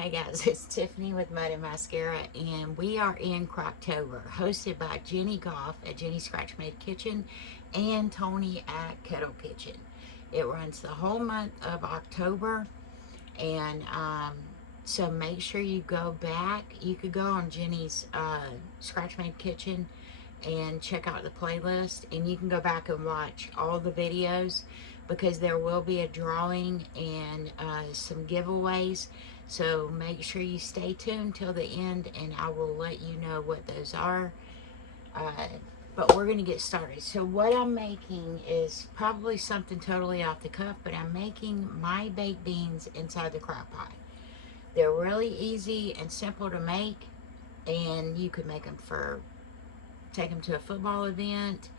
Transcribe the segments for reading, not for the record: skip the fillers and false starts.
Hey guys, it's Tiffany with Mud and Mascara, and we are in Crocktober, hosted by Jenny Goff at Jenny's Scratch Made Kitchen and Tony at Kettle Kitchen. It runs the whole month of October, and so make sure you go back. You could go on Jenny's Scratch Made Kitchen and check out the playlist, and you can go back and watch all the videos because there will be a drawing and some giveaways. So make sure you stay tuned till the end, and I will let you know what those are. uh, but we're going to get started. So what I'm making is probably something totally off the cuff, but I'm making my baked beans inside the crock pot. They're really easy and simple to make, and you could make them for, take them to a football event,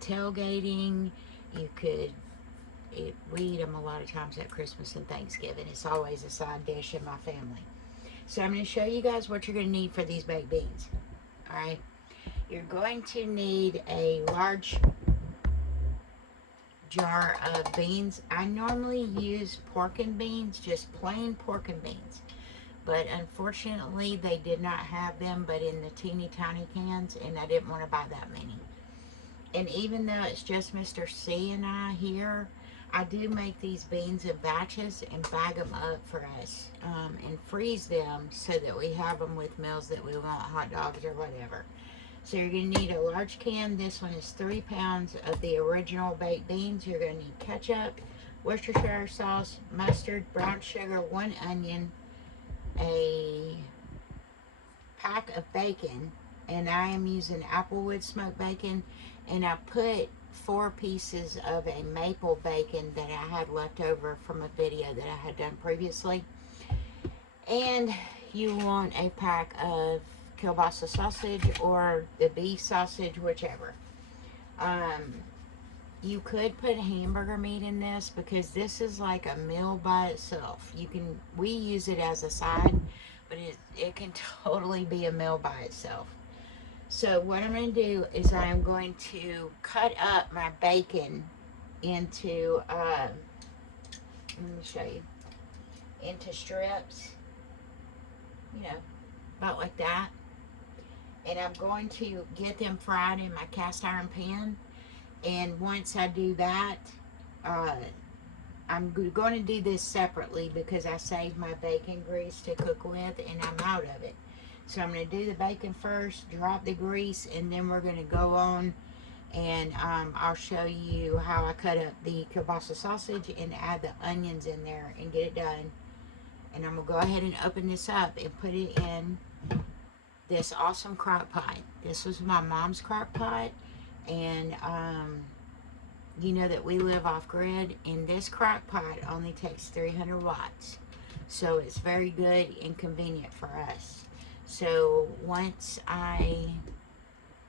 tailgating. You could, we eat them a lot of times at Christmas and Thanksgiving. It's always a side dish in my family. So I'm going to show you guys what you're going to need for these baked beans. All right. You're going to need a large jar of beans. I normally use pork and beans, just plain pork and beans. But unfortunately, they did not have them, but in the teeny tiny cans, and I didn't want to buy that many. And even though it's just Mr. C and I here, I do make these beans in batches and bag them up for us, and freeze them so that we have them with meals that we want, hot dogs or whatever. So you're going to need a large can. This one is 3 pounds of the original baked beans. You're going to need ketchup, Worcestershire sauce, mustard, brown sugar, 1 onion, a pack of bacon, and I am using Applewood smoked bacon, and I put 4 pieces of a maple bacon that I had left over from a video that I had done previously. And you want a pack of Kielbasa sausage or the beef sausage, whichever. You could put hamburger meat in this because this is like a meal by itself. You can, we use it as a side, but it can totally be a meal by itself. So what I'm going to do is I'm going to cut up my bacon into, let me show you, into strips, you know, about like that. And I'm going to get them fried in my cast iron pan. And once I do that, I'm going to do this separately because I saved my bacon grease to cook with and I'm out of it. So I'm going to do the bacon first, drop the grease, and then we're going to go on and I'll show you how I cut up the kielbasa sausage and add the onions in there and get it done. And I'm going to go ahead and open this up and put it in this awesome crock pot. This was my mom's crock pot, and you know that we live off grid, and this crock pot only takes 300 watts, so it's very good and convenient for us. So once I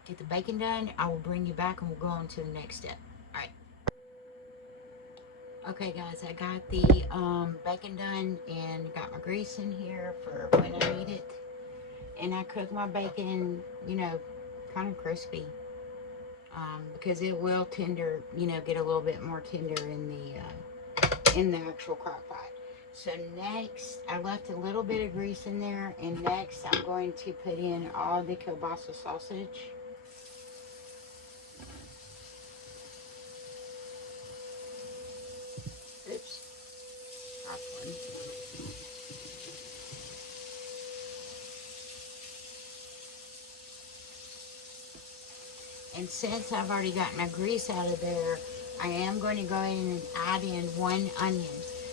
get the bacon done, I will bring you back and we'll go on to the next step. All right. Okay guys, I got the bacon done and got my grease in here for when I need it. And I cook my bacon, you know, kind of crispy, because it will tender, you know, get a little bit more tender in the actual crock pot. So next, I left a little bit of grease in there, and next I'm going to put in all the kielbasa sausage. Oops, that's one. And since I've already got my grease out of there, I am going to go in and add in 1 onion.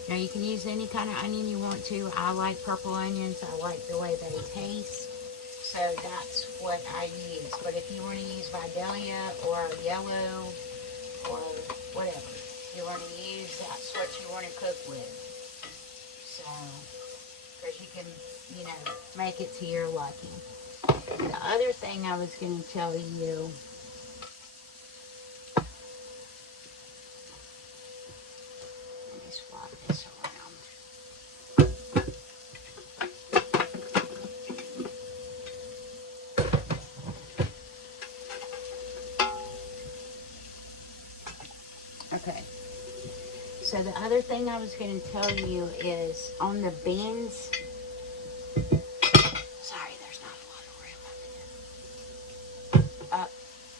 Now you can use any kind of onion you want to. I like purple onions. I like the way they taste. So that's what I use. But if you want to use Vidalia or yellow or whatever you want to use, that's what you want to cook with. So, because you can, you know, make it to your liking. The other thing I was going to tell you, swap this around. Okay. So the other thing I was going to tell you is on the beans,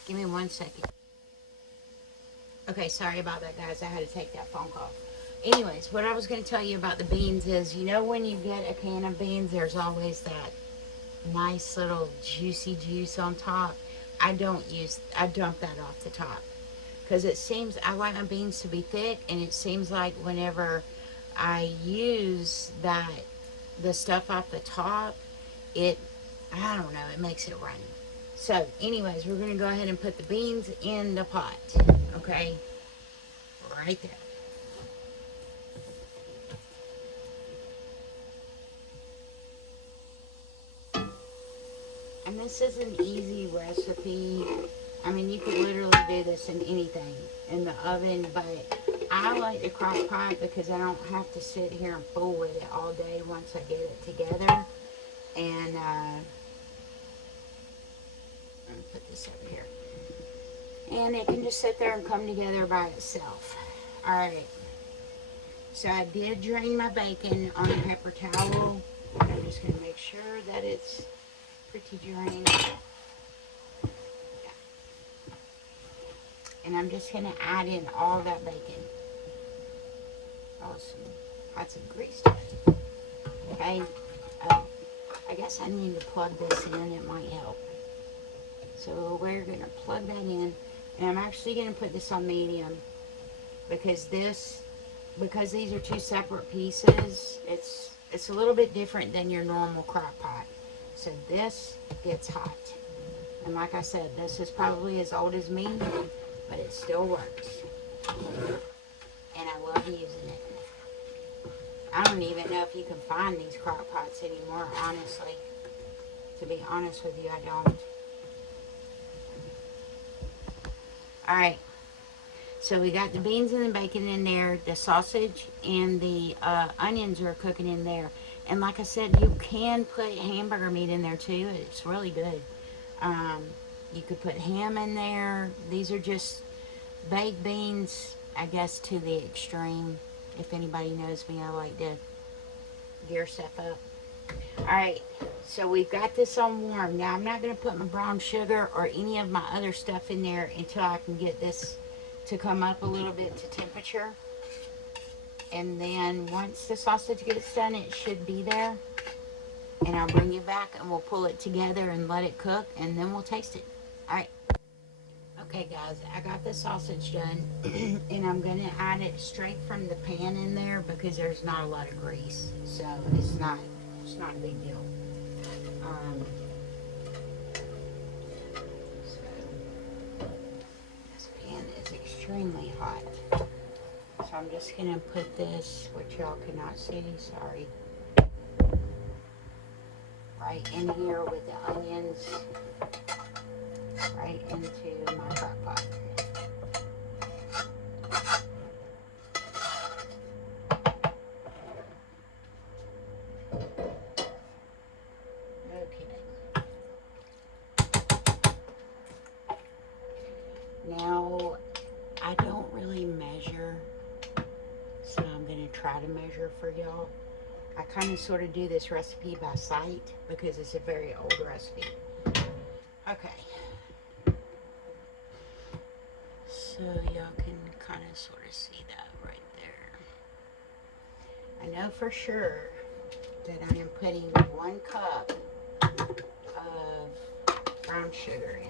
Give me 1 second. Okay, sorry about that, guys. I had to take that phone call. Anyways, what I was going to tell you about the beans is, you know, when you get a can of beans, there's always that nice little juicy juice on top. I dump that off the top. Because it seems, I like my beans to be thick, and it seems like whenever I use the stuff off the top, I don't know, it makes it runny. So, anyways, we're going to go ahead and put the beans in the pot. Okay? Right there. And this is an easy recipe. I mean, you could literally do this in anything in the oven, but I like the crock pot because I don't have to sit here and fool with it all day once I get it together. And I'm going to put this over here. And it can just sit there and come together by itself. Alright. So I did drain my bacon on a paper towel. I'm just going to make sure that it's pretty drained. And I'm just going to add in all that bacon. Awesome. Add some grease to it. Okay. I guess I need to plug this in. It might help. So we're going to plug that in. And I'm actually going to put this on medium. Because these are two separate pieces, it's a little bit different than your normal crock pot. So this gets hot. And like I said, this is probably as old as me, but it still works. And I love using it. I don't even know if you can find these crock pots anymore, honestly. To be honest with you, I don't. Alright. So we got the beans and the bacon in there, the sausage and the onions are cooking in there. And like I said, you can put hamburger meat in there too. It's really good. You could put ham in there. These are just baked beans, I guess, to the extreme. If anybody knows me, I like to gear stuff up. Alright, so we've got this on warm. Now I'm not going to put my brown sugar or any of my other stuff in there until I can get this to come up a little bit to temperature. And then once the sausage gets done, it should be there. And I'll bring you back and we'll pull it together and let it cook, and then we'll taste it. Alright. Okay guys, I got the sausage done and I'm going to add it straight from the pan in there because there's not a lot of grease. So it's not a big deal. Extremely hot. So I'm just going to put this, which y'all cannot see, sorry, right in here with the onions, right into my crock pot. Okay. Now, I don't really measure, so I'm going to try to measure for y'all. I kind of sort of do this recipe by sight because it's a very old recipe. Okay. So y'all can kind of sort of see that right there. I know for sure that I am putting 1 cup of brown sugar in.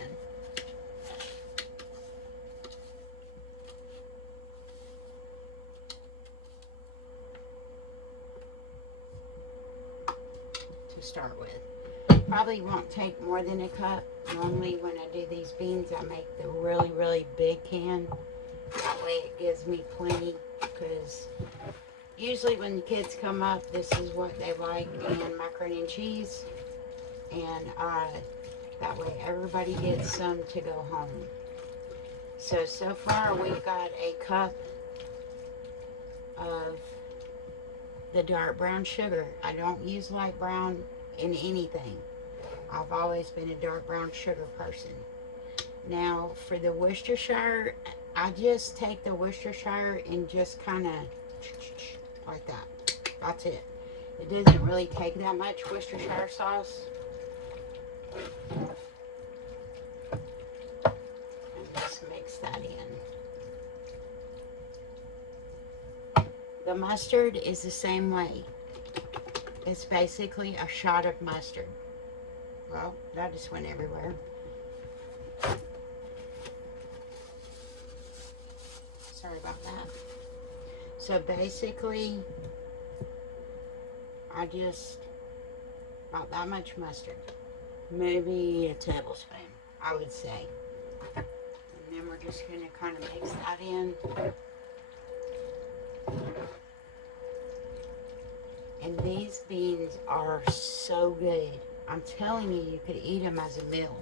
Start with. Probably won't take more than a cup. Normally when I do these beans, I make the really big can. That way it gives me plenty, because usually when the kids come up, this is what they like, and macaroni and cheese, and that way everybody gets some to go home. So far we've got a cup of the dark brown sugar. I don't use light brown in anything. I've always been a dark brown sugar person. Now for the Worcestershire, I just take the Worcestershire and just kind of like that. That's it. It doesn't really take that much Worcestershire sauce. just mix that in. The mustard is the same way. It's basically a shot of mustard. Well, that just went everywhere. Sorry about that. So basically, I just about that much mustard. Maybe a tablespoon, I would say. And then we're just going to kind of mix that in. And these beans are so good. I'm telling you, you could eat them as a meal.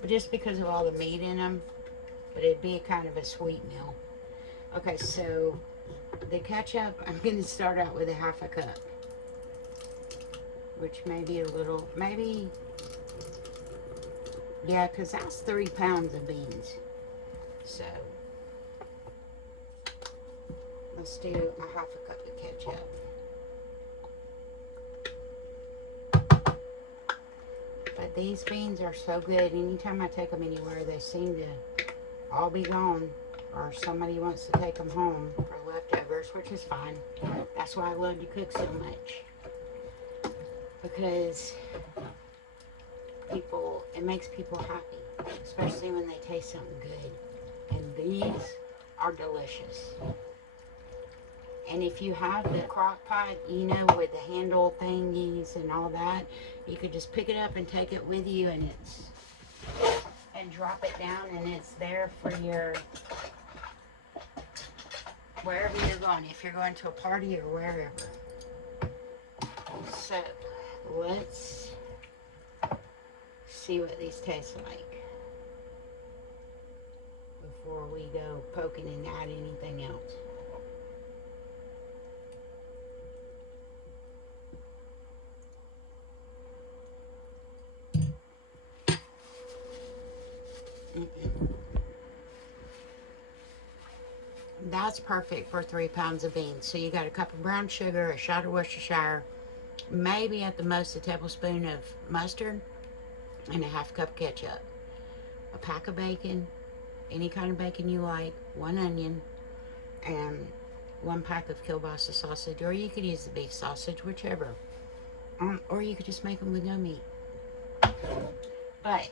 But just because of all the meat in them, but it'd be kind of a sweet meal. Okay, so the ketchup, I'm going to start out with a half a cup. Which may be a little, maybe, yeah, because that's 3 pounds of beans. So, let's do a half a cup of ketchup. But these beans are so good. Anytime I take them anywhere, they seem to all be gone. Or somebody wants to take them home for leftovers, which is fine. That's why I love to cook so much. Because people, it makes people happy. Especially when they taste something good. And these are delicious. And if you have the crock pot, you know, with the handle thingies and all that, you could just pick it up and take it with you, and drop it down, and it's there for your, wherever you're going, if you're going to a party or wherever. So, let's see what these taste like before we go poking and add anything else. That's perfect for 3 pounds of beans. So you got a cup of brown sugar, a shot of Worcestershire, maybe at the most a tablespoon of mustard, and a half cup of ketchup. A pack of bacon, any kind of bacon you like, 1 onion, and 1 pack of Kielbasa sausage, or you could use the beef sausage, whichever. Or you could just make them with no meat. But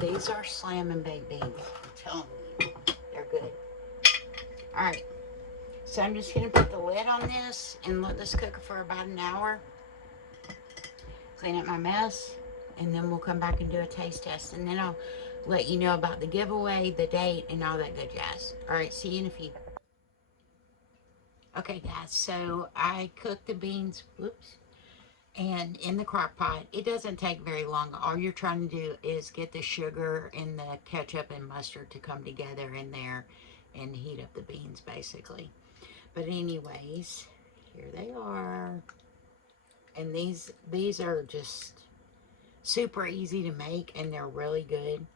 these are Slammin baked beans. I'm telling you, they're good. Alright, so I'm just going to put the lid on this and let this cook for about an hour. Clean up my mess, and then we'll come back and do a taste test, and then I'll let you know about the giveaway, the date, and all that good jazz. Alright, see you in a few. Okay guys, so I cooked the beans, and in the crock pot. It doesn't take very long. All you're trying to do is get the sugar and the ketchup and mustard to come together in there and heat up the beans basically. But anyways, here they are. And these are just super easy to make, and they're really good.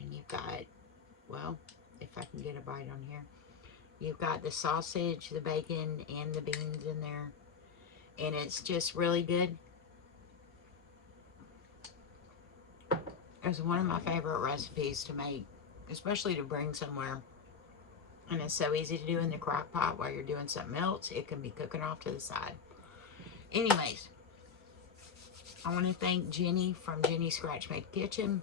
And you've got, well, if I can get a bite on here, you've got the sausage, the bacon, and the beans in there. And it's just really good. It's one of my favorite recipes to make, especially to bring somewhere. And it's so easy to do in the crock pot while you're doing something else. It can be cooking off to the side. Anyways, I want to thank Jenny from JENI'S Scratch Made Kitchen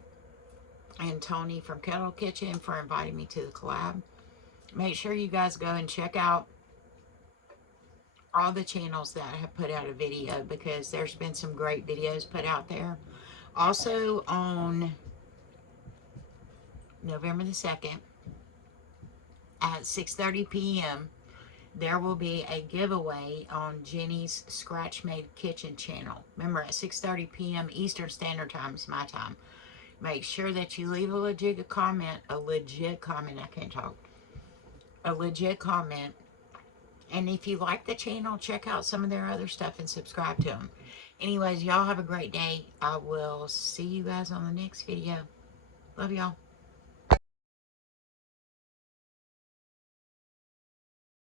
and Tony from Kettle Kitchen for inviting me to the collab. Make sure you guys go and check out all the channels that have put out a video, because there's been some great videos put out there. Also on November the 2nd at 6:30 p.m. there will be a giveaway on JENI'S Scratch Made Kitchen channel. Remember, at 6:30 p.m. Eastern Standard Time is my time. Make sure that you leave a legit comment, I can't talk, a legit comment. And if you like the channel, check out some of their other stuff and subscribe to them. Anyways, y'all have a great day. I will see you guys on the next video. Love y'all.